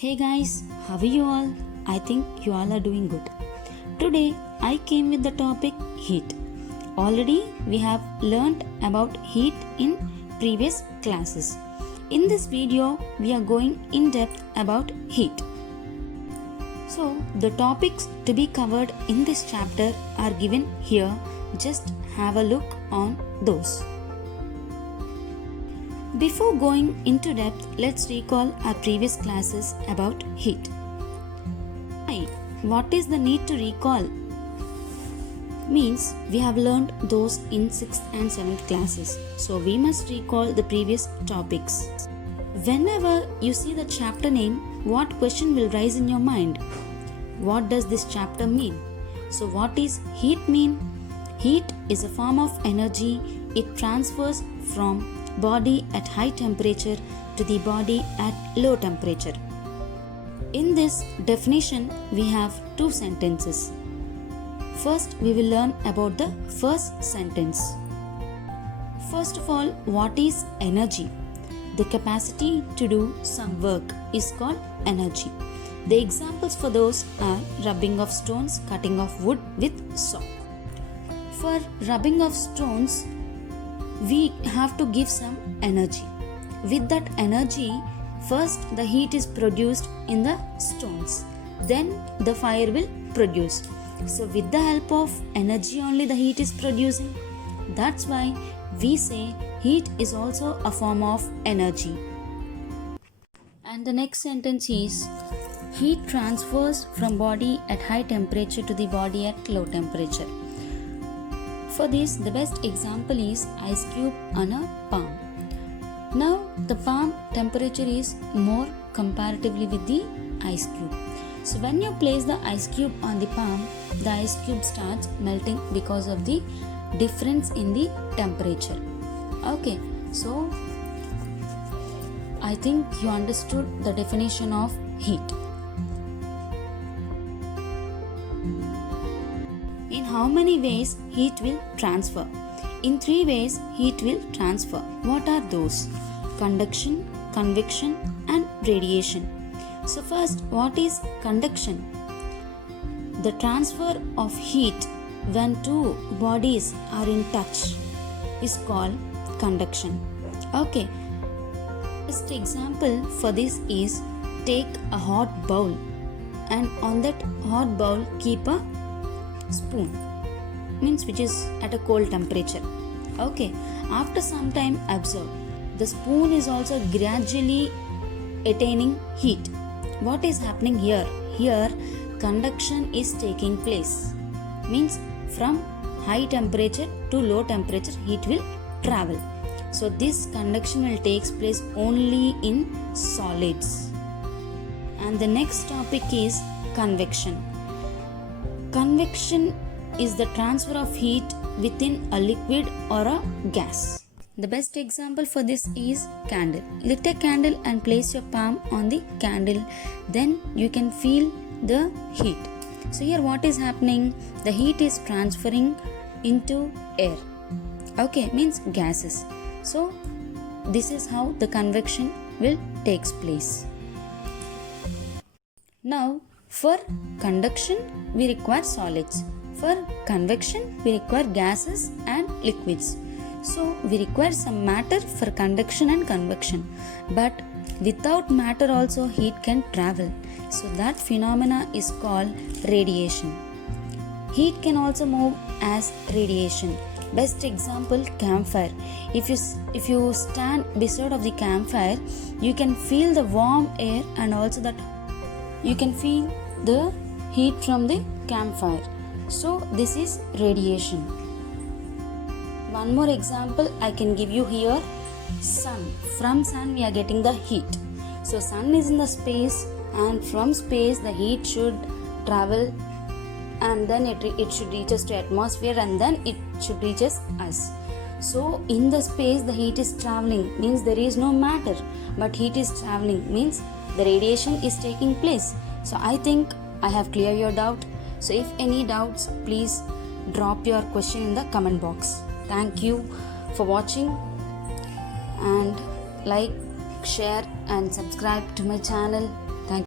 Hey guys, how are you all? I think you all are doing good. Today I came with the topic heat. Already we have learnt about heat in previous classes. In this video we are going in depth about heat. So the topics to be covered in this chapter are given here. Just have a look on those. Before going into depth, let's recall our previous classes about heat. Why? What is the need to recall? Means we have learned those in 6th and 7th classes. So we must recall the previous topics. Whenever you see the chapter name, what question will rise in your mind? What does this chapter mean? So what is heat mean? Heat is a form of energy. It transfers from body at high temperature to the body at low temperature. In this definition, we have two sentences. First, we will learn about the first sentence. First of all, what is energy? The capacity to do some work is called energy. The examples for those are rubbing of stones, cutting of wood with saw. For rubbing of stones, we have to give some energy. With that energy, first the heat is produced in the stones, then the fire will produce. So with the help of energy only the heat is producing. That's why we say heat is also a form of energy. And the next sentence is heat transfers from body at high temperature to the body at low temperature. For this, the best example is ice cube on a palm. Now, the palm temperature is more comparatively with the ice cube. So, when you place the ice cube on the palm, the ice cube starts melting because of the difference in the temperature. Okay, so I think you understood the definition of heat. In how many ways heat will transfer? In 3 ways heat will transfer. What are those? Conduction, convection and radiation. So first, what is conduction? The transfer of heat when two bodies are in touch is called conduction. Okay. First example for this is take a hot bowl and on that hot bowl keep a spoon, means which is at a cold temperature. Okay, after some time observe, the spoon is also gradually attaining heat. What is happening here? Here conduction is taking place, means from high temperature to low temperature heat will travel. So this conduction will take place only in solids. And the next topic is convection. Convection is the transfer of heat within a liquid or a gas. The best example for this is candle. Lit a candle and place your palm on the candle, then you can feel the heat. So here what is happening? The heat is transferring into air. Okay, means gases. So this is how the convection will takes place. Now for conduction, we require solids. For convection, we require gases and liquids. So, we require some matter for conduction and convection. But without matter also heat can travel. So, that phenomena is called radiation. Heat can also move as radiation. Best example, campfire. If you stand beside of the campfire, you can feel the warm air and also that you can feel the heat from the campfire. So this is radiation. One more example I can give you here. Sun. From sun we are getting the heat. So sun is in the space and from space the heat should travel and then it should reach us to atmosphere and then it should reach us. So in the space the heat is traveling, means there is no matter, but heat is traveling, means the radiation is taking place. So I think I have cleared your doubt. So if any doubts, please drop your question in the comment box. Thank you for watching and like, share and subscribe to my channel.